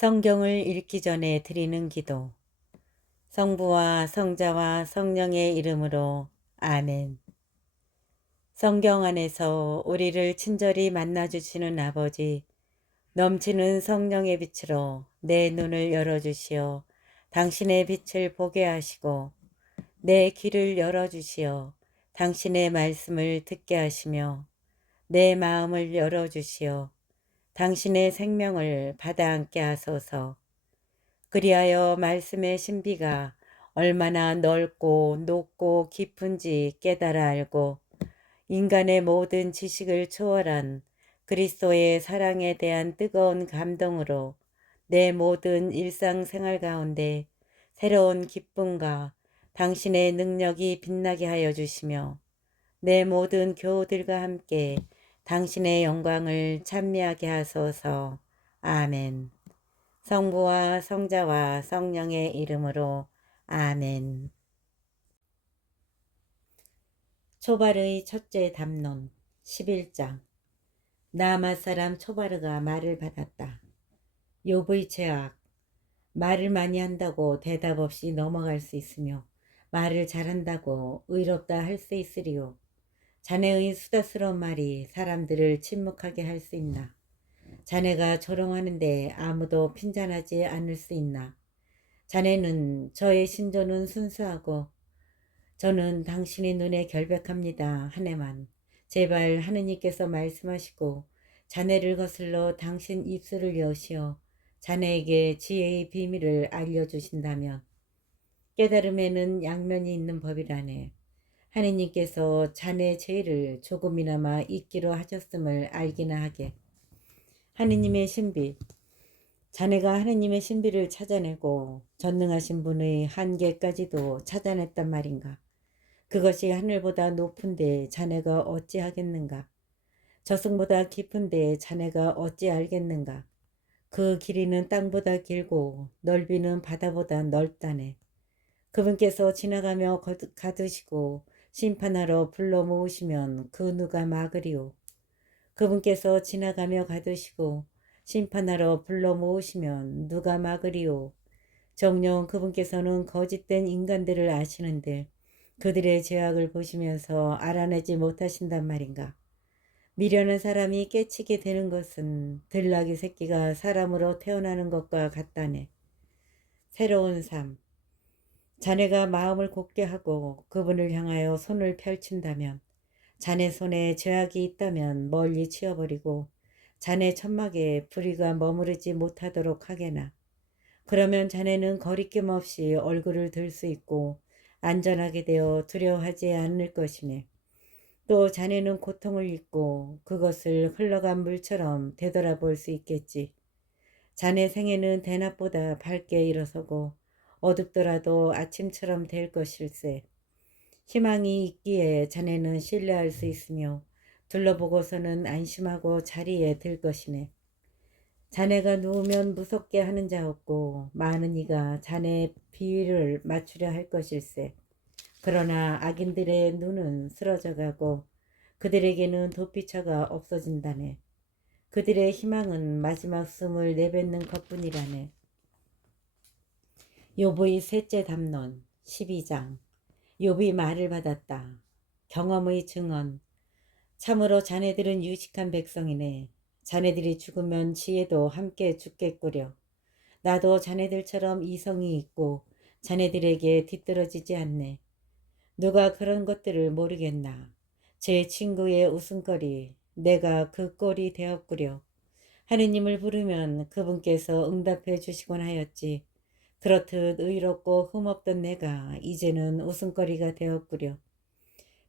성경을 읽기 전에 드리는 기도. 성부와 성자와 성령의 이름으로 아멘. 성경 안에서 우리를 친절히 만나주시는 아버지, 넘치는 성령의 빛으로 내 눈을 열어주시어 당신의 빛을 보게 하시고, 내 귀를 열어주시어 당신의 말씀을 듣게 하시며, 내 마음을 열어주시어 당신의 생명을 받아 안게 하소서. 그리하여 말씀의 신비가 얼마나 넓고 높고 깊은지 깨달아 알고 인간의 모든 지식을 초월한 그리스도의 사랑에 대한 뜨거운 감동으로 내 모든 일상생활 가운데 새로운 기쁨과 당신의 능력이 빛나게 하여 주시며 내 모든 교우들과 함께 당신의 영광을 찬미하게 하소서. 아멘. 성부와 성자와 성령의 이름으로 아멘. 초발의 첫째 담론 11장. 나아맛 사람 초바르가 말을 받았다. 욥의 죄악. 말을 많이 한다고 대답 없이 넘어갈 수 있으며 말을 잘한다고 의롭다 할 수 있으리요. 자네의 수다스러운 말이 사람들을 침묵하게 할 수 있나. 자네가 조롱하는데 아무도 핀잔하지 않을 수 있나. 자네는 저의 신조는 순수하고 저는 당신의 눈에 결백합니다 하네만 제발 하느님께서 말씀하시고 자네를 거슬러 당신 입술을 여시어 자네에게 지혜의 비밀을 알려주신다면 깨달음에는 양면이 있는 법이라네. 하느님께서 자네 죄를 조금이나마 잊기로 하셨음을 알기나 하게. 하느님의 신비. 자네가 하느님의 신비를 찾아내고 전능하신 분의 한계까지도 찾아냈단 말인가. 그것이 하늘보다 높은데 자네가 어찌 하겠는가. 저승보다 깊은데 자네가 어찌 알겠는가. 그 길이는 땅보다 길고 넓이는 바다보다 넓다네. 그분께서 지나가며 가두시고 심판하러 불러 모으시면 그 누가 막으리오. 그분께서 지나가며 가두시고 심판하러 불러 모으시면 누가 막으리오. 정녕 그분께서는 거짓된 인간들을 아시는데 그들의 죄악을 보시면서 알아내지 못하신단 말인가. 미련한 사람이 깨치게 되는 것은 들나귀 새끼가 사람으로 태어나는 것과 같다네. 새로운 삶. 자네가 마음을 굳게 하고 그분을 향하여 손을 펼친다면 자네 손에 죄악이 있다면 멀리 치워버리고 자네 천막에 불의가 머무르지 못하도록 하게나. 그러면 자네는 거리낌 없이 얼굴을 들 수 있고 안전하게 되어 두려워하지 않을 것이네. 또 자네는 고통을 잊고 그것을 흘러간 물처럼 되돌아볼 수 있겠지. 자네 생애는 대낮보다 밝게 일어서고 어둡더라도 아침처럼 될 것일세. 희망이 있기에 자네는 신뢰할 수 있으며 둘러보고서는 안심하고 자리에 들 것이네. 자네가 누우면 무섭게 하는 자 없고 많은 이가 자네의 비위를 맞추려 할 것일세. 그러나 악인들의 눈은 쓰러져가고 그들에게는 도피처가 없어진다네. 그들의 희망은 마지막 숨을 내뱉는 것뿐이라네. 욥의 셋째 담론 12장. 욥이 말을 받았다. 경험의 증언. 참으로 자네들은 유식한 백성이네. 자네들이 죽으면 지혜도 함께 죽겠구려. 나도 자네들처럼 이성이 있고 자네들에게 뒤떨어지지 않네. 누가 그런 것들을 모르겠나. 제 친구의 웃음거리, 내가 그 꼴이 되었구려. 하느님을 부르면 그분께서 응답해 주시곤 하였지. 그렇듯 의롭고 흠없던 내가 이제는 웃음거리가 되었구려.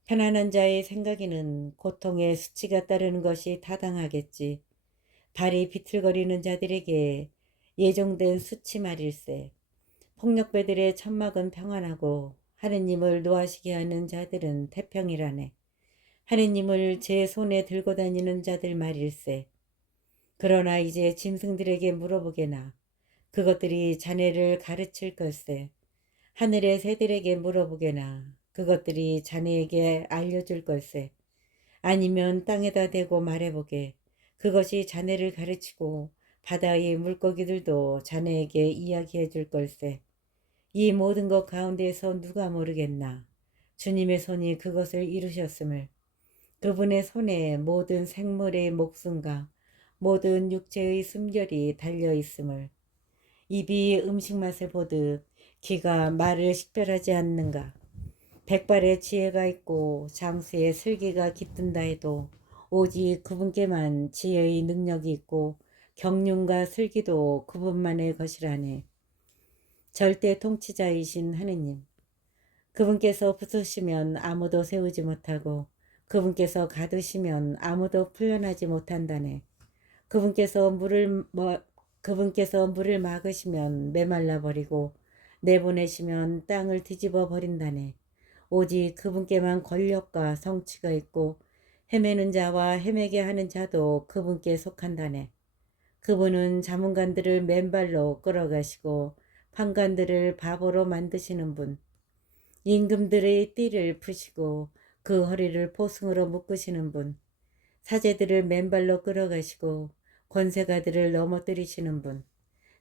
편안한 자의 생각에는 고통의 수치가 따르는 것이 타당하겠지. 발이 비틀거리는 자들에게 예정된 수치 말일세. 폭력배들의 천막은 평안하고 하느님을 노하시게 하는 자들은 태평이라네. 하느님을 제 손에 들고 다니는 자들 말일세. 그러나 이제 짐승들에게 물어보게나. 그것들이 자네를 가르칠 걸세. 하늘의 새들에게 물어보게나. 그것들이 자네에게 알려줄 걸세. 아니면 땅에다 대고 말해보게. 그것이 자네를 가르치고 바다의 물고기들도 자네에게 이야기해 줄 걸세. 이 모든 것 가운데에서 누가 모르겠나. 주님의 손이 그것을 이루셨음을. 그분의 손에 모든 생물의 목숨과 모든 육체의 숨결이 달려 있음을. 입이 음식 맛을 보듯 귀가 말을 식별하지 않는가. 백발의 지혜가 있고 장수의 슬기가 깃든다 해도 오직 그분께만 지혜의 능력이 있고 경륜과 슬기도 그분만의 것이라네. 절대 통치자이신 하느님. 그분께서 부수시면 아무도 세우지 못하고 그분께서 가두시면 아무도 풀려나지 못한다네. 그분께서 그분께서 물을 막으시면 메말라 버리고 내보내시면 땅을 뒤집어 버린다네. 오직 그분께만 권력과 성취가 있고 헤매는 자와 헤매게 하는 자도 그분께 속한다네. 그분은 자문관들을 맨발로 끌어가시고 판관들을 바보로 만드시는 분, 임금들의 띠를 푸시고 그 허리를 포승으로 묶으시는 분, 사제들을 맨발로 끌어가시고 권세가들을 넘어뜨리시는 분,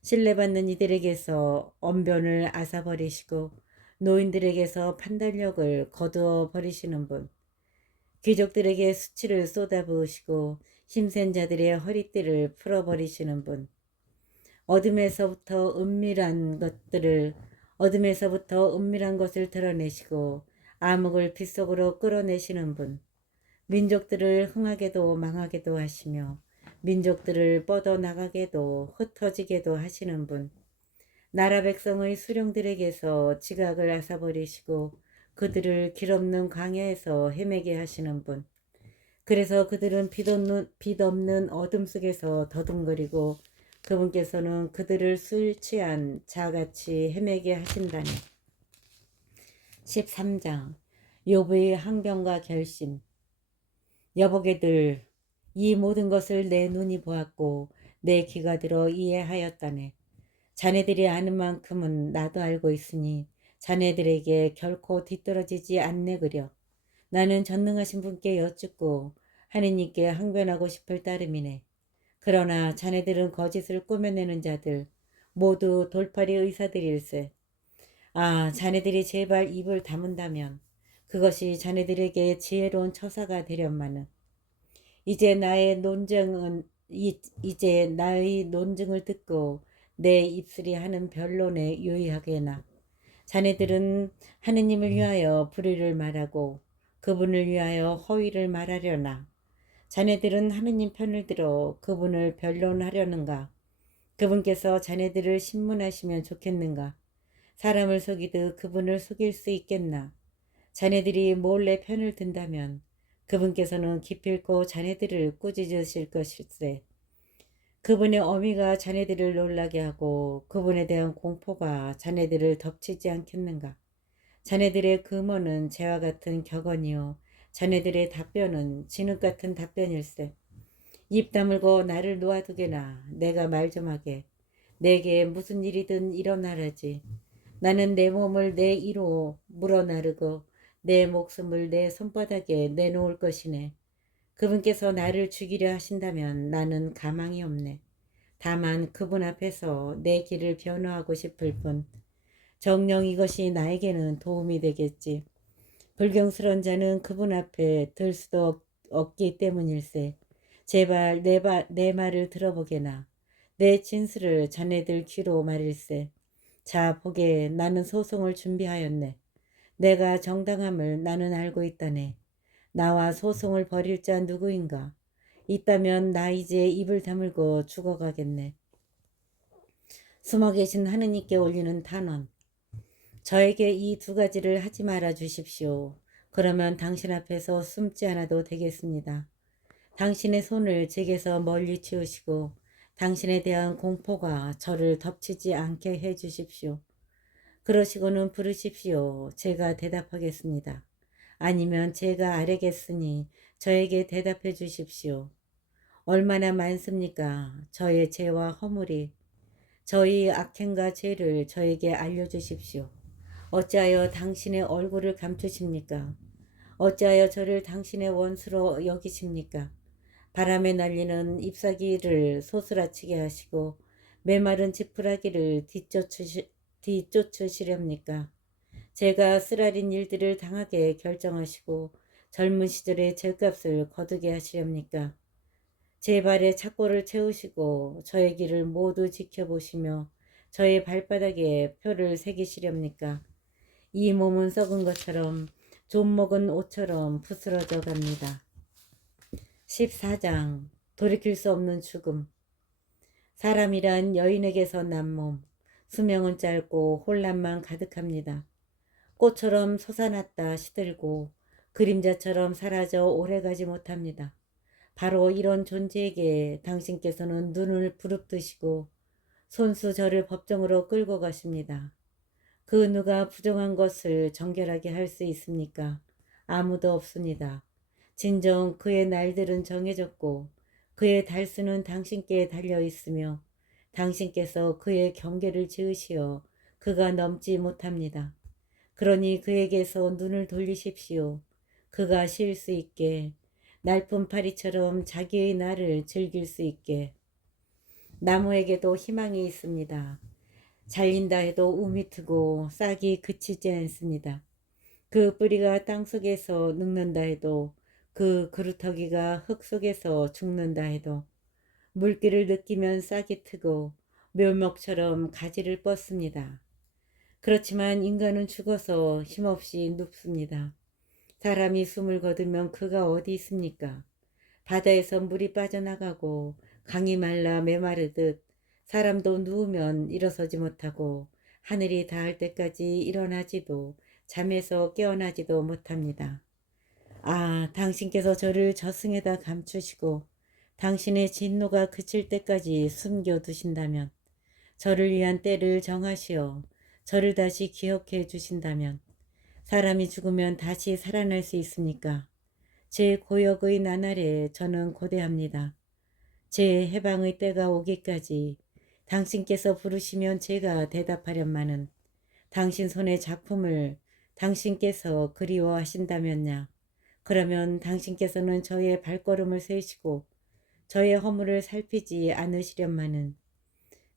신뢰받는 이들에게서 언변을 앗아버리시고 노인들에게서 판단력을 거두어 버리시는 분, 귀족들에게 수치를 쏟아부으시고 힘센 자들의 허리띠를 풀어버리시는 분, 어둠에서부터 은밀한 것을 드러내시고 암흑을 빛 속으로 끌어내시는 분, 민족들을 흥하게도 망하게도 하시며 민족들을 뻗어나가게도 흩어지게도 하시는 분, 나라 백성의 수령들에게서 지각을 앗아버리시고 그들을 길없는 광야에서 헤매게 하시는 분, 그래서 그들은 빛없는 어둠 속에서 더듬거리고 그분께서는 그들을 술 취한 자같이 헤매게 하신다니. 13장 욥의 항변과 결심. 여보게들, 이 모든 것을 내 눈이 보았고 내 귀가 들어 이해하였다네. 자네들이 아는 만큼은 나도 알고 있으니 자네들에게 결코 뒤떨어지지 않네그려. 나는 전능하신 분께 여쭙고 하느님께 항변하고 싶을 따름이네. 그러나 자네들은 거짓을 꾸며내는 자들, 모두 돌팔이 의사들일세. 아, 자네들이 제발 입을 다문다면 그것이 자네들에게 지혜로운 처사가 되련마는. 이제 나의 논증을 듣고 내 입술이 하는 변론에 유의하게나. 자네들은 하느님을 위하여 불의를 말하고 그분을 위하여 허위를 말하려나. 자네들은 하느님 편을 들어 그분을 변론하려는가. 그분께서 자네들을 신문하시면 좋겠는가. 사람을 속이듯 그분을 속일 수 있겠나. 자네들이 몰래 편을 든다면 그분께서는 기필코 자네들을 꾸짖으실 것일세. 그분의 어미가 자네들을 놀라게 하고 그분에 대한 공포가 자네들을 덮치지 않겠는가. 자네들의 금언은 재와 같은 격언이요 자네들의 답변은 진흙 같은 답변일세. 입 다물고 나를 놓아두게나. 내가 말 좀 하게. 내게 무슨 일이든 일어나라지. 나는 내 몸을 내 이로 물어나르고 내 목숨을 내 손바닥에 내놓을 것이네. 그분께서 나를 죽이려 하신다면 나는 가망이 없네. 다만 그분 앞에서 내 길을 변호하고 싶을 뿐. 정녕 이것이 나에게는 도움이 되겠지. 불경스러운 자는 그분 앞에 들 수도 없기 때문일세. 제발 내 말을 들어보게나. 내 진술을 자네들 귀로 말일세. 자, 보게. 나는 소송을 준비하였네. 내가 정당함을 나는 알고 있다네. 나와 소송을 벌일 자 누구인가? 있다면 나 이제 입을 다물고 죽어가겠네. 숨어 계신 하느님께 올리는 탄원. 저에게 이 두 가지를 하지 말아 주십시오. 그러면 당신 앞에서 숨지 않아도 되겠습니다. 당신의 손을 제게서 멀리 치우시고 당신에 대한 공포가 저를 덮치지 않게 해 주십시오. 그러시고는 부르십시오. 제가 대답하겠습니다. 아니면 제가 아뢰겠으니 저에게 대답해 주십시오. 얼마나 많습니까? 저의 죄와 허물이. 저희 악행과 죄를 저에게 알려주십시오. 어찌하여 당신의 얼굴을 감추십니까? 어찌하여 저를 당신의 원수로 여기십니까? 바람에 날리는 잎사귀를 소스라치게 하시고 메마른 지푸라기를 뒤쫓으시렵니까? 제가 쓰라린 일들을 당하게 결정하시고 젊은 시절의 죗값을 거두게 하시렵니까? 제 발에 착고를 채우시고 저의 길을 모두 지켜보시며 저의 발바닥에 표를 새기시렵니까? 이 몸은 썩은 것처럼 좀 먹은 옷처럼 부스러져 갑니다. 14장 돌이킬 수 없는 죽음. 사람이란 여인에게서 난 몸, 수명은 짧고 혼란만 가득합니다. 꽃처럼 솟아났다 시들고 그림자처럼 사라져 오래가지 못합니다. 바로 이런 존재에게 당신께서는 눈을 부릅뜨시고 손수 저를 법정으로 끌고 가십니다. 그 누가 부정한 것을 정결하게 할 수 있습니까? 아무도 없습니다. 진정 그의 날들은 정해졌고 그의 달수는 당신께 달려 있으며 당신께서 그의 경계를 지으시어 그가 넘지 못합니다. 그러니 그에게서 눈을 돌리십시오. 그가 쉴 수 있게 날품 파리처럼 자기의 날을 즐길 수 있게. 나무에게도 희망이 있습니다. 잘린다 해도 움이 트고 싹이 그치지 않습니다. 그 뿌리가 땅속에서 늙는다 해도 그 그루터기가 흙 속에서 죽는다 해도 물기를 느끼면 싹이 트고 묘목처럼 가지를 뻗습니다. 그렇지만 인간은 죽어서 힘없이 눕습니다. 사람이 숨을 거두면 그가 어디 있습니까? 바다에서 물이 빠져나가고 강이 말라 메마르듯 사람도 누우면 일어서지 못하고 하늘이 닿을 때까지 일어나지도 잠에서 깨어나지도 못합니다. 아, 당신께서 저를 저승에다 감추시고 당신의 진노가 그칠 때까지 숨겨두신다면, 저를 위한 때를 정하시어 저를 다시 기억해 주신다면 사람이 죽으면 다시 살아날 수 있습니까? 제 고역의 나날에 저는 고대합니다. 제 해방의 때가 오기까지 당신께서 부르시면 제가 대답하련마는 당신 손의 작품을 당신께서 그리워하신다면야. 그러면 당신께서는 저의 발걸음을 세시고 저의 허물을 살피지 않으시련마는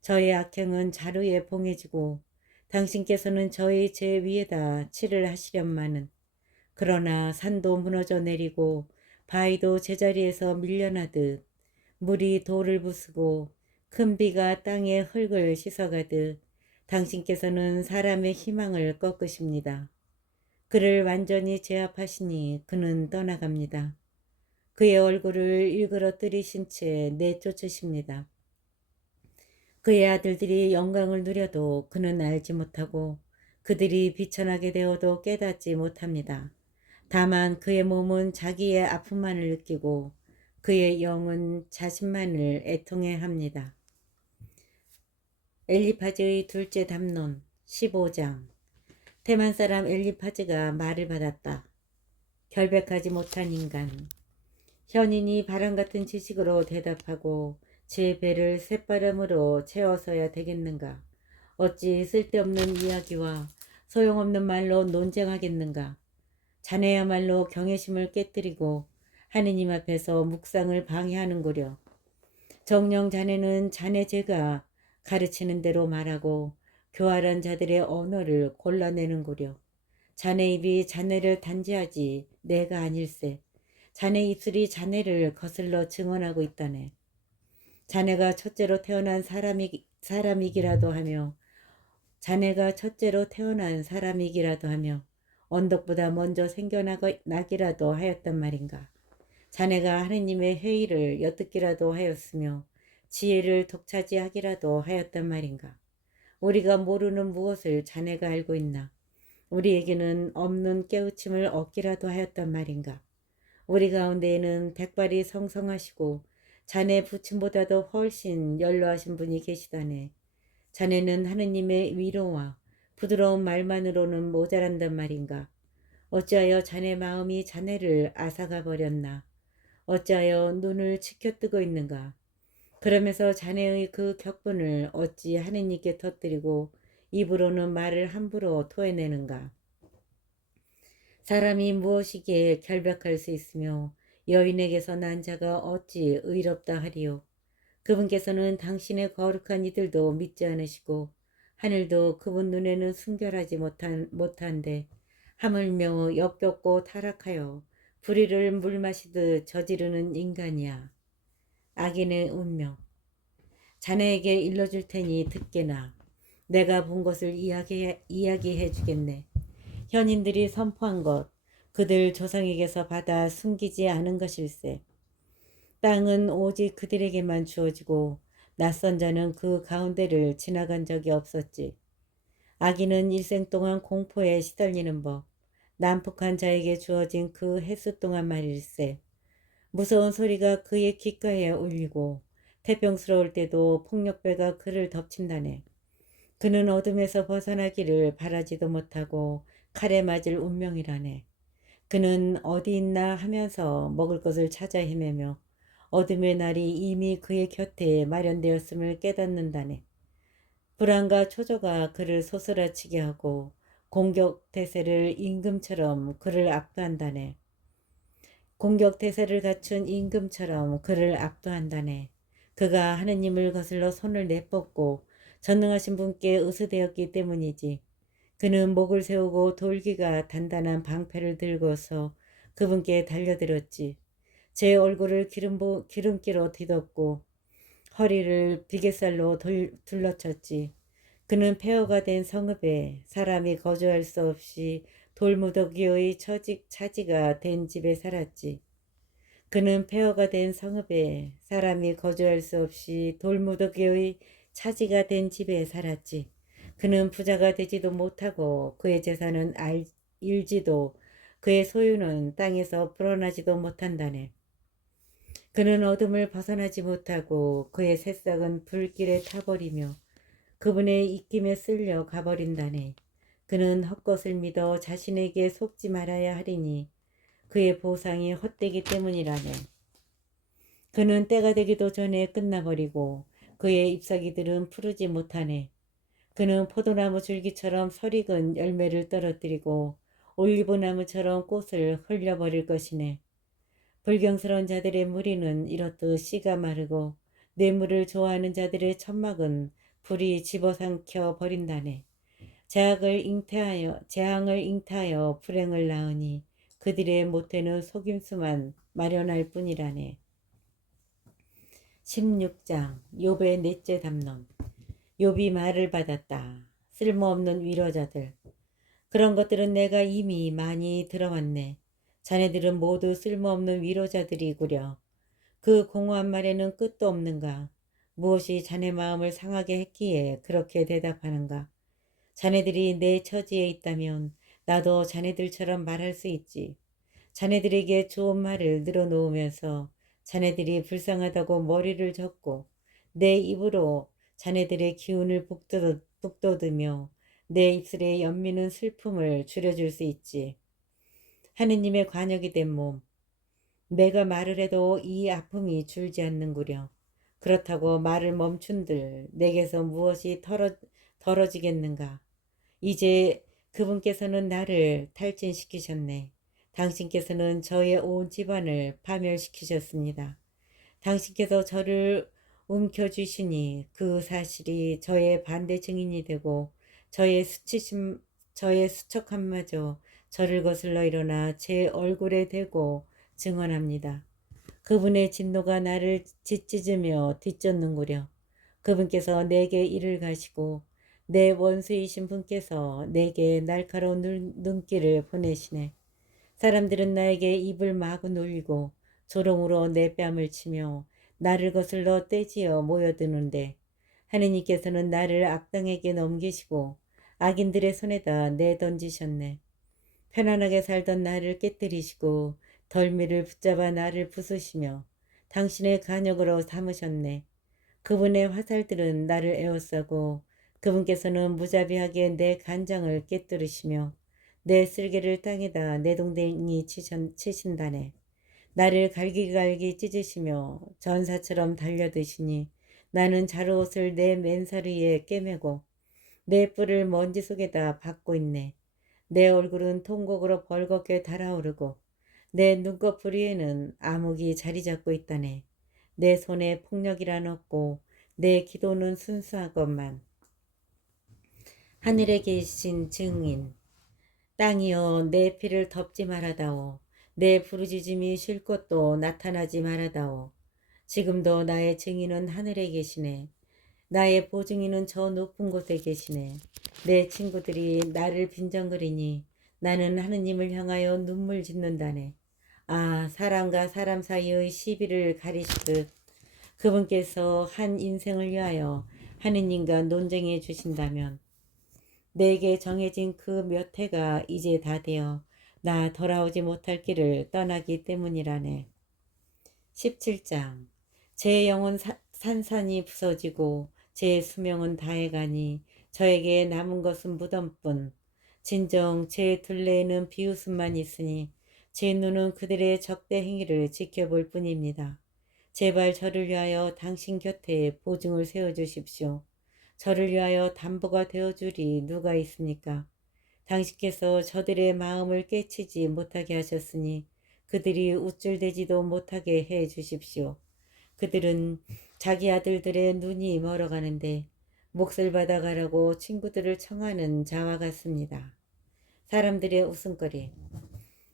저의 악행은 자루에 봉해지고 당신께서는 저의 죄 위에다 칠을 하시련마는 그러나 산도 무너져 내리고 바위도 제자리에서 밀려나듯 물이 돌을 부수고 큰 비가 땅의 흙을 씻어가듯 당신께서는 사람의 희망을 꺾으십니다. 그를 완전히 제압하시니 그는 떠나갑니다. 그의 얼굴을 일그러뜨리신 채 내쫓으십니다. 그의 아들들이 영광을 누려도 그는 알지 못하고 그들이 비천하게 되어도 깨닫지 못합니다. 다만 그의 몸은 자기의 아픔만을 느끼고 그의 영은 자신만을 애통해 합니다. 엘리파즈의 둘째 담론 15장. 테만 사람 엘리파즈가 말을 받았다. 결백하지 못한 인간. 현인이 바람 같은 지식으로 대답하고 제 배를 쇳바람으로 채워서야 되겠는가? 어찌 쓸데없는 이야기와 소용없는 말로 논쟁하겠는가? 자네야말로 경외심을 깨뜨리고 하느님 앞에서 묵상을 방해하는구려. 정녕 자네는 자네 제가 가르치는 대로 말하고 교활한 자들의 언어를 골라내는구려. 자네 입이 자네를 단죄하지 내가 아닐세. 자네 입술이 자네를 거슬러 증언하고 있다네. 자네가 첫째로 태어난 사람이기라도 하며 자네가 첫째로 태어난 사람이기라도 하며 언덕보다 먼저 생겨나기라도 하였단 말인가. 자네가 하느님의 회의를 엿듣기라도 하였으며 지혜를 독차지하기라도 하였단 말인가. 우리가 모르는 무엇을 자네가 알고 있나. 우리에게는 없는 깨우침을 얻기라도 하였단 말인가. 우리 가운데에는 백발이 성성하시고 자네 부친보다도 훨씬 연로하신 분이 계시다네. 자네는 하느님의 위로와 부드러운 말만으로는 모자란단 말인가. 어찌하여 자네 마음이 자네를 앗아가 버렸나. 어찌하여 눈을 치켜뜨고 있는가. 그러면서 자네의 그 격분을 어찌 하느님께 터뜨리고 입으로는 말을 함부로 토해내는가. 사람이 무엇이기에 결백할 수 있으며 여인에게서 난 자가 어찌 의롭다 하리요. 그분께서는 당신의 거룩한 이들도 믿지 않으시고 하늘도 그분 눈에는 순결하지 못한데 하물며 역겹고 타락하여 불의를 물 마시듯 저지르는 인간이야. 악인의 운명. 자네에게 일러줄 테니 듣게나. 내가 본 것을 이야기해 주겠네. 현인들이 선포한 것, 그들 조상에게서 받아 숨기지 않은 것일세. 땅은 오직 그들에게만 주어지고 낯선 자는 그 가운데를 지나간 적이 없었지. 악인은 일생 동안 공포에 시달리는 법, 난폭한 자에게 주어진 그 해수 동안 말일세. 무서운 소리가 그의 귓가에 울리고 태평스러울 때도 폭력배가 그를 덮친다네. 그는 어둠에서 벗어나기를 바라지도 못하고 칼에 맞을 운명이라네. 그는 어디 있나 하면서 먹을 것을 찾아 헤매며 어둠의 날이 이미 그의 곁에 마련되었음을 깨닫는다네. 불안과 초조가 그를 소스라치게 하고 공격 태세를 임금처럼 그를 압도한다네. 공격 태세를 갖춘 임금처럼 그를 압도한다네. 그가 하느님을 거슬러 손을 내뻗고 전능하신 분께 의수되었기 때문이지. 그는 목을 세우고 돌기가 단단한 방패를 들고서 그분께 달려들었지. 제 얼굴을 기름기로 뒤덮고 허리를 비계살로 둘러쳤지. 그는 폐허가 된 성읍에 사람이 거주할 수 없이 돌무더기의 차지가 된 집에 살았지. 그는 폐허가 된 성읍에 사람이 거주할 수 없이 돌무더기의 차지가 된 집에 살았지. 그는 부자가 되지도 못하고 그의 재산은 일지도 그의 소유는 땅에서 불어나지도 못한다네. 그는 어둠을 벗어나지 못하고 그의 새싹은 불길에 타버리며 그분의 입김에 쓸려 가버린다네. 그는 헛것을 믿어 자신에게 속지 말아야 하리니 그의 보상이 헛되기 때문이라네. 그는 때가 되기도 전에 끝나버리고 그의 잎사귀들은 푸르지 못하네. 그는 포도나무 줄기처럼 설익은 열매를 떨어뜨리고 올리브나무처럼 꽃을 흘려버릴 것이네. 불경스러운 자들의 무리는 이렇듯 씨가 마르고 뇌물을 좋아하는 자들의 천막은 불이 집어삼켜 버린다네. 재앙을 잉태하여 불행을 낳으니 그들의 모태는 속임수만 마련할 뿐이라네. 16장 욥의 넷째 담론. 욥이 말을 받았다. 쓸모없는 위로자들. 그런 것들은 내가 이미 많이 들어왔네. 자네들은 모두 쓸모없는 위로자들이구려. 그 공허한 말에는 끝도 없는가? 무엇이 자네 마음을 상하게 했기에 그렇게 대답하는가? 자네들이 내 처지에 있다면 나도 자네들처럼 말할 수 있지. 자네들에게 좋은 말을 늘어놓으면서 자네들이 불쌍하다고 머리를 젓고 내 입으로 자네들의 기운을 북돋으며 내 입술에 연미는 슬픔을 줄여줄 수 있지. 하느님의 관역이 된 몸, 내가 말을 해도 이 아픔이 줄지 않는구려. 그렇다고 말을 멈춘들 내게서 무엇이 덜어지겠는가. 이제 그분께서는 나를 탈진시키셨네. 당신께서는 저의 온 집안을 파멸시키셨습니다. 당신께서 저를 움켜쥐시니 그 사실이 저의 반대 증인이 되고 저의 수척함마저 저를 거슬러 일어나 제 얼굴에 대고 증언합니다. 그분의 진노가 나를 짓짖으며 뒤쫓는구려. 그분께서 내게 이를 가시고 내 원수이신 분께서 내게 날카로운 눈길을 보내시네. 사람들은 나에게 입을 마구 놀리고 조롱으로 내 뺨을 치며 나를 거슬러 떼지어 모여드는데 하느님께서는 나를 악당에게 넘기시고 악인들의 손에다 내던지셨네. 편안하게 살던 나를 깨뜨리시고 덜미를 붙잡아 나를 부수시며 당신의 간역으로 삼으셨네. 그분의 화살들은 나를 에워싸고 그분께서는 무자비하게 내 간장을 깨뜨리시며 내 쓸개를 땅에다 내동댕이 치신다네. 나를 갈기갈기 찢으시며 전사처럼 달려드시니 나는 자루옷을 내 맨살 위에 꿰매고 내 뿔을 먼지 속에다 박고 있네. 내 얼굴은 통곡으로 벌겋게 달아오르고 내 눈꺼풀 위에는 암흑이 자리 잡고 있다네. 내 손에 폭력이란 없고 내 기도는 순수하건만. 하늘에 계신 증인 땅이여 내 피를 덮지 말아다오. 내 부르짖음이 쉴 곳도 나타나지 말아다오. 지금도 나의 증인은 하늘에 계시네. 나의 보증인은 저 높은 곳에 계시네. 내 친구들이 나를 빈정거리니 나는 하느님을 향하여 눈물 짓는다네. 아, 사람과 사람 사이의 시비를 가리시듯 그분께서 한 인생을 위하여 하느님과 논쟁해 주신다면 내게 정해진 그 몇 해가 이제 다 되어 나 돌아오지 못할 길을 떠나기 때문이라네. 17장 제 영혼 산산이 부서지고 제 수명은 다해가니 저에게 남은 것은 무덤뿐. 진정 제 둘레에는 비웃음만 있으니 제 눈은 그들의 적대 행위를 지켜볼 뿐입니다. 제발 저를 위하여 당신 곁에 보증을 세워주십시오. 저를 위하여 담보가 되어주리 누가 있습니까? 당신께서 저들의 마음을 깨치지 못하게 하셨으니 그들이 우쭐대지도 못하게 해 주십시오. 그들은 자기 아들들의 눈이 멀어가는데 몫을 받아가라고 친구들을 청하는 자와 같습니다. 사람들의 웃음거리.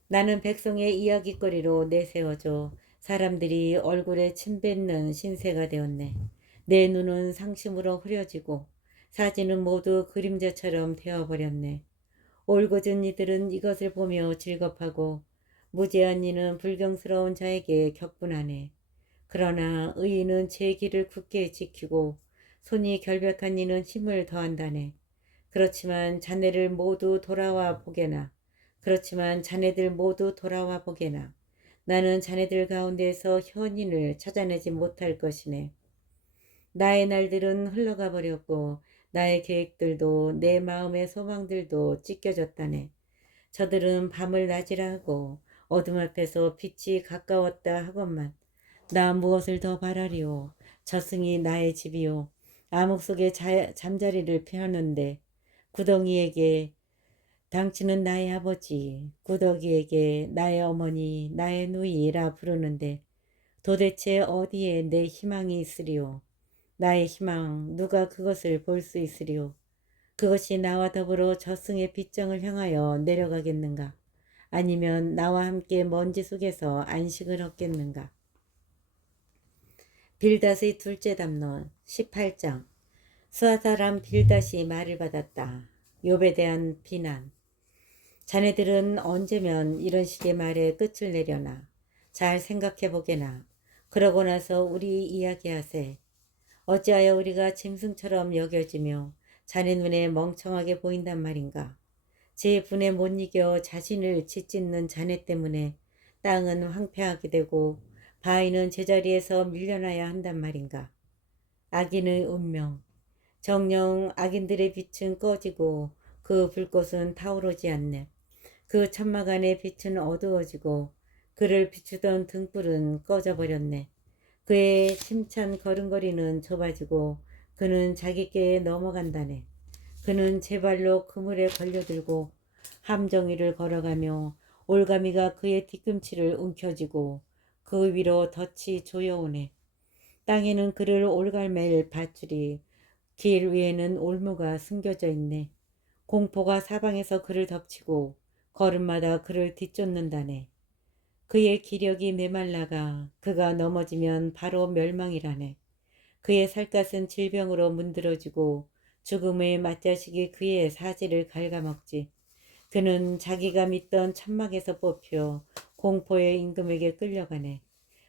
나는 백성의 이야기거리로 내세워져 사람들이 얼굴에 침 뱉는 신세가 되었네. 내 눈은 상심으로 흐려지고 사진은 모두 그림자처럼 되어버렸네. 올곧은 이들은 이것을 보며 즐겁하고 무죄한 이는 불경스러운 자에게 격분하네. 그러나 의인은 제 길을 굳게 지키고 손이 결백한 이는 힘을 더한다네. 그렇지만 자네들 모두 돌아와 보게나. 그렇지만 자네들 모두 돌아와 보게나. 나는 자네들 가운데서 현인을 찾아내지 못할 것이네. 나의 날들은 흘러가 버렸고 나의 계획들도 내 마음의 소망들도 찢겨졌다네. 저들은 밤을 낮이라 하고 어둠 앞에서 빛이 가까웠다 하건만 나 무엇을 더 바라리오. 저승이 나의 집이요. 암흑 속에 잠자리를 펴는데 구덩이에게 당신은 나의 아버지, 구더기에게 나의 어머니, 나의 누이라 부르는데 도대체 어디에 내 희망이 있으리오? 나의 희망, 누가 그것을 볼 수 있으리오? 그것이 나와 더불어 저승의 빗장을 향하여 내려가겠는가? 아니면 나와 함께 먼지 속에서 안식을 얻겠는가? 빌닷의 둘째 담론 18장 수아사람 빌닷이 말을 받았다. 욥에 대한 비난. 자네들은 언제면 이런 식의 말에 끝을 내려나. 잘 생각해 보게나. 그러고 나서 우리 이야기하세. 어찌하여 우리가 짐승처럼 여겨지며 자네 눈에 멍청하게 보인단 말인가. 제 분에 못 이겨 자신을 짓짓는 자네 때문에 땅은 황폐하게 되고 바위는 제자리에서 밀려나야 한단 말인가. 악인의 운명. 정녕 악인들의 빛은 꺼지고 그 불꽃은 타오르지 않네. 그 천막 안의 빛은 어두워지고 그를 비추던 등불은 꺼져버렸네. 그의 힘찬 걸음걸이는 좁아지고 그는 자기께에 넘어간다네. 그는 제 발로 그물에 걸려들고 함정위를 걸어가며 올가미가 그의 뒤꿈치를 움켜쥐고 그 위로 덫이 조여오네. 땅에는 그를 올갈맬 밧줄이 길 위에는 올무가 숨겨져 있네. 공포가 사방에서 그를 덮치고 걸음마다 그를 뒤쫓는다네. 그의 기력이 메말라가 그가 넘어지면 바로 멸망이라네. 그의 살갗은 질병으로 문드러지고 죽음의 맞자식이 그의 사지를 갉아먹지. 그는 자기가 믿던 천막에서 뽑혀 공포의 임금에게 끌려가네.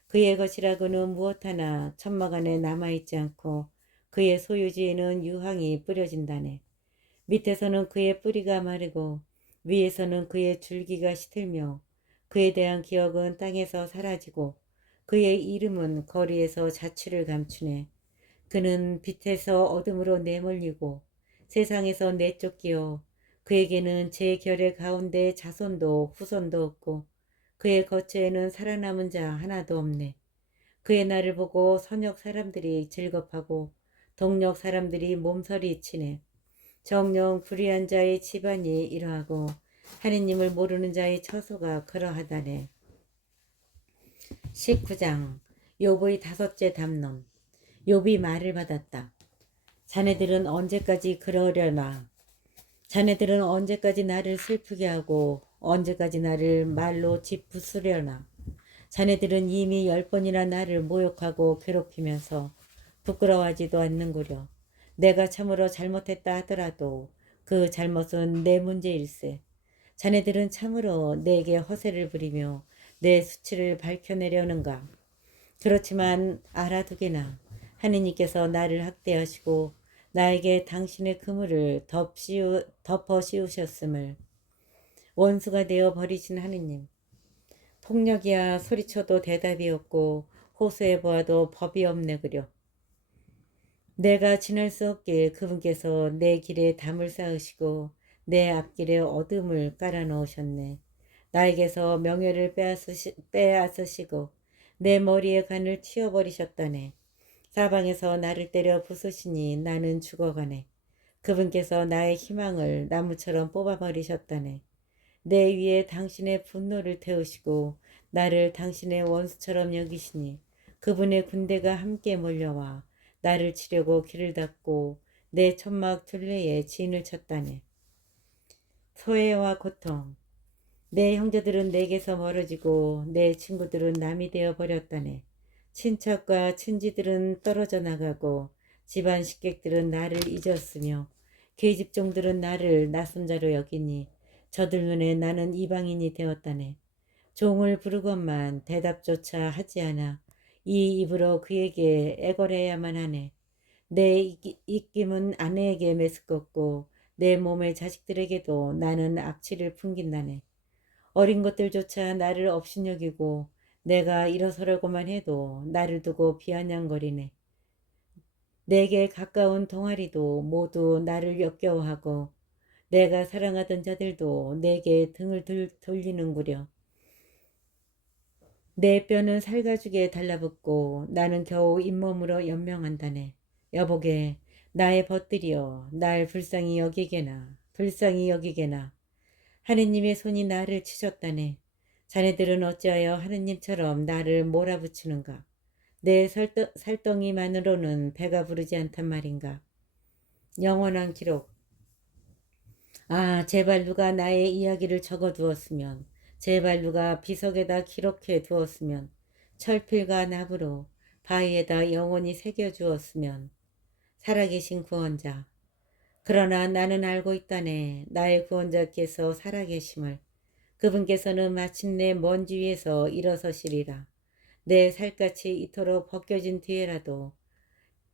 그의 것이라고는 무엇 하나 천막 안에 남아있지 않고 그의 소유지에는 유황이 뿌려진다네. 밑에서는 그의 뿌리가 마르고 위에서는 그의 줄기가 시들며 그에 대한 기억은 땅에서 사라지고 그의 이름은 거리에서 자취를 감추네. 그는 빛에서 어둠으로 내몰리고 세상에서 내쫓기어 그에게는 제 결의 가운데 자손도 후손도 없고 그의 거처에는 살아남은 자 하나도 없네. 그의 날을 보고 선역 사람들이 즐겁하고 동력 사람들이 몸서리 치네. 정녕 불의한 자의 집안이 이러하고 하느님을 모르는 자의 처소가 그러하다네. 19장 욥의 다섯째 담론. 욥이 말을 받았다. 자네들은 언제까지 그러려나? 자네들은 언제까지 나를 슬프게 하고 언제까지 나를 말로 짓부수려나? 자네들은 이미 10번이나 나를 모욕하고 괴롭히면서 부끄러워하지도 않는구려. 내가 참으로 잘못했다 하더라도 그 잘못은 내 문제일세. 자네들은 참으로 내게 허세를 부리며 내 수치를 밝혀내려는가? 그렇지만 알아두게나 하느님께서 나를 학대하시고 나에게 당신의 그물을 덮어 씌우셨음을 원수가 되어 버리신 하느님. 폭력이야 소리쳐도 대답이 없고 호소해 보아도 법이 없네 그려. 내가 지날 수 없게 그분께서 내 길에 담을 쌓으시고 내 앞길에 어둠을 깔아 놓으셨네. 나에게서 명예를 빼앗으시고 내 머리에 간을 튀어버리셨다네. 사방에서 나를 때려 부수시니 나는 죽어가네. 그분께서 나의 희망을 나무처럼 뽑아버리셨다네. 내 위에 당신의 분노를 태우시고 나를 당신의 원수처럼 여기시니 그분의 군대가 함께 몰려와 나를 치려고 길을 닫고 내 천막 둘레에 진을 쳤다네. 소외와 고통. 내 형제들은 내게서 멀어지고 내 친구들은 남이 되어 버렸다네. 친척과 친지들은 떨어져 나가고 집안 식객들은 나를 잊었으며 계집종들은 나를 낯선 자로 여기니 저들 눈에 나는 이방인이 되었다네. 종을 부르건만 대답조차 하지 않아 이 입으로 그에게 애걸해야만 하네. 내 입김은 아내에게 메스껍고 내 몸의 자식들에게도 나는 악취를 풍긴다네. 어린 것들조차 나를 업신여기고 내가 일어서려고만 해도 나를 두고 비아냥거리네. 내게 가까운 동아리도 모두 나를 역겨워하고 내가 사랑하던 자들도 내게 등을 돌리는구려. 내 뼈는 살가죽에 달라붙고 나는 겨우 잇몸으로 연명한다네. 여보게 나의 벗들이여 날 불쌍히 여기게나. 하느님의 손이 나를 치셨다네. 자네들은 어찌하여 하느님처럼 나를 몰아붙이는가? 내 살덩이만으로는 배가 부르지 않단 말인가? 영원한 기록. 아, 제발 누가 나의 이야기를 적어두었으면, 제발 누가 비석에다 기록해 두었으면, 철필과 납으로 바위에다 영원히 새겨주었으면, 살아계신 구원자. 그러나 나는 알고 있다네. 나의 구원자께서 살아계심을. 그분께서는 마침내 먼지 위에서 일어서시리라. 내 살갗이 이토록 벗겨진 뒤에라도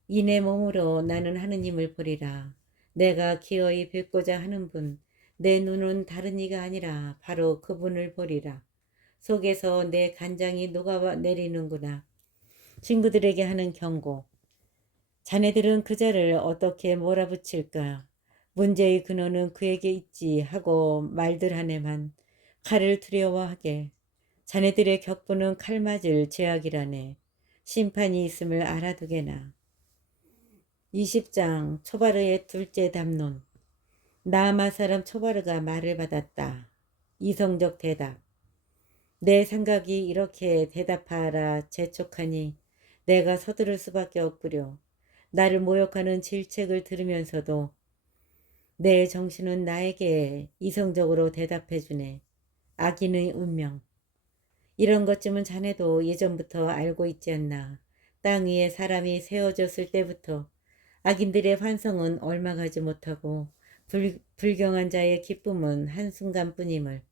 이 내 몸으로 나는 하느님을 보리라. 내가 기어이 뵙고자 하는 분, 내 눈은 다른 이가 아니라 바로 그분을 보리라. 속에서 내 간장이 녹아내리는구나. 친구들에게 하는 경고. 자네들은 그자를 어떻게 몰아붙일까? 문제의 근원은 그에게 있지 하고 말들 하네만 칼을 두려워하게. 자네들의 격분은 칼 맞을 죄악이라네. 심판이 있음을 알아두게나. 20장 초바르의 둘째 담론. 나아마 사람 초바르가 말을 받았다. 이성적 대답. 내 생각이 이렇게 대답하라 재촉하니 내가 서두를 수밖에 없구려. 나를 모욕하는 질책을 들으면서도 내 정신은 나에게 이성적으로 대답해주네. 악인의 운명. 이런 것쯤은 자네도 예전부터 알고 있지 않나. 땅 위에 사람이 세워졌을 때부터 악인들의 환성은 얼마 가지 못하고 불경한 자의 기쁨은 한순간뿐임을.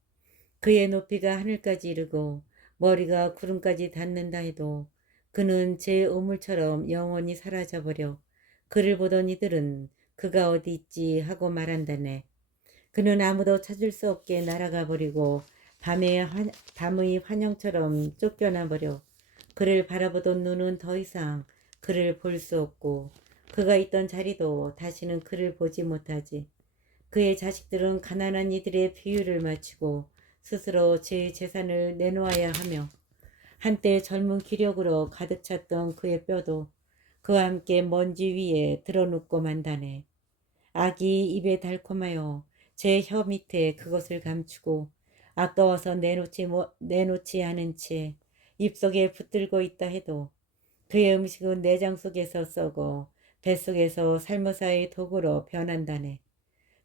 그의 높이가 하늘까지 이르고 머리가 구름까지 닿는다 해도 그는 제 우물처럼 영원히 사라져버려 그를 보던 이들은 그가 어디 있지 하고 말한다네. 그는 아무도 찾을 수 없게 날아가 버리고 밤의 환영처럼 쫓겨나 버려 그를 바라보던 눈은 더 이상 그를 볼 수 없고 그가 있던 자리도 다시는 그를 보지 못하지. 그의 자식들은 가난한 이들의 비유를 맞추고 스스로 제 재산을 내놓아야 하며 한때 젊은 기력으로 가득 찼던 그의 뼈도 그와 함께 먼지 위에 드러눕고 만다네. 악이 입에 달콤하여 제 혀 밑에 그것을 감추고 아까워서 내놓지 않은 채 입속에 붙들고 있다 해도 그의 음식은 내장 속에서 썩어 뱃속에서 살모사의 도구로 변한다네.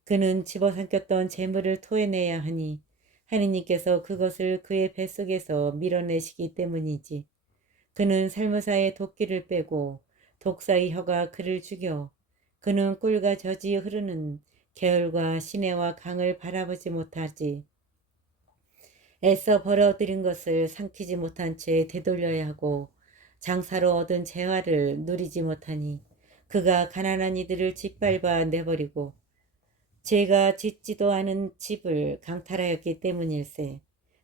그는 집어삼켰던 재물을 토해내야 하니 하느님께서 그것을 그의 뱃속에서 밀어내시기 때문이지. 그는 살모사의 도끼를 빼고 독사의 혀가 그를 죽여 그는 꿀과 젖이 흐르는 계열과 시내와 강을 바라보지 못하지. 애써 벌어들인 것을 삼키지 못한 채 되돌려야 하고 장사로 얻은 재화를 누리지 못하니 그가 가난한 이들을 짓밟아 내버리고 죄가 짓지도 않은 집을 강탈하였기 때문일세.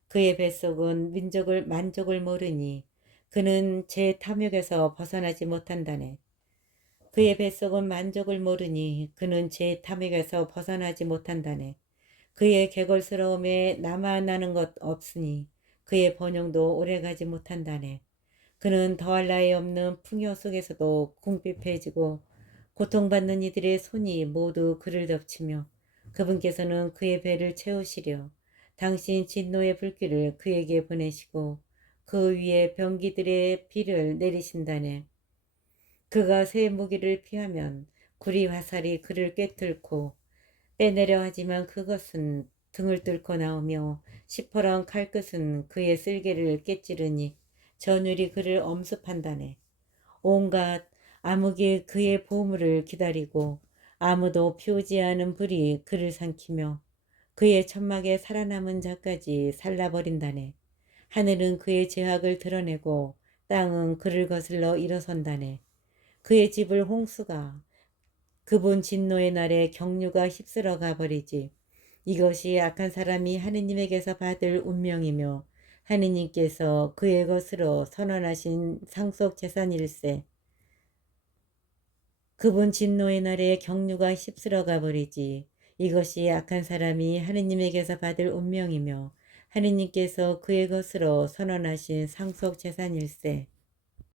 그의 뱃속은 민족을 만족을 모르니 그는 제 탐욕에서 벗어나지 못한다네. 그의 뱃속은 만족을 모르니 그는 제 탐욕에서 벗어나지 못한다네. 그의 개걸스러움에 남아나는 것 없으니 그의 번영도 오래가지 못한다네. 그는 더할 나위 없는 풍요 속에서도 궁핍해지고 고통받는 이들의 손이 모두 그를 덮치며 그분께서는 그의 배를 채우시려 당신 진노의 불길을 그에게 보내시고 그 위에 병기들의 비를 내리신다네. 그가 새 무기를 피하면 구리 화살이 그를 꿰뚫고 빼내려 하지만 그것은 등을 뚫고 나오며 시퍼런 칼끝은 그의 쓸개를 깨찌르니 전율이 그를 엄습한다네. 온갖 암흑이 그의 보물을 기다리고 아무도 피우지 않은 불이 그를 삼키며 그의 천막에 살아남은 자까지 살라버린다네. 하늘은 그의 죄악을 드러내고 땅은 그를 거슬러 일어선다네. 그의 집을 홍수가 그분 진노의 날에 경류가 휩쓸어 가버리지. 이것이 악한 사람이 하느님에게서 받을 운명이며 하느님께서 그의 것으로 선언하신 상속 재산일세. 그분 진노의 날에 경류가 휩쓸어 가버리지. 이것이 악한 사람이 하느님에게서 받을 운명이며 하느님께서 그의 것으로 선언하신 상속 재산일세.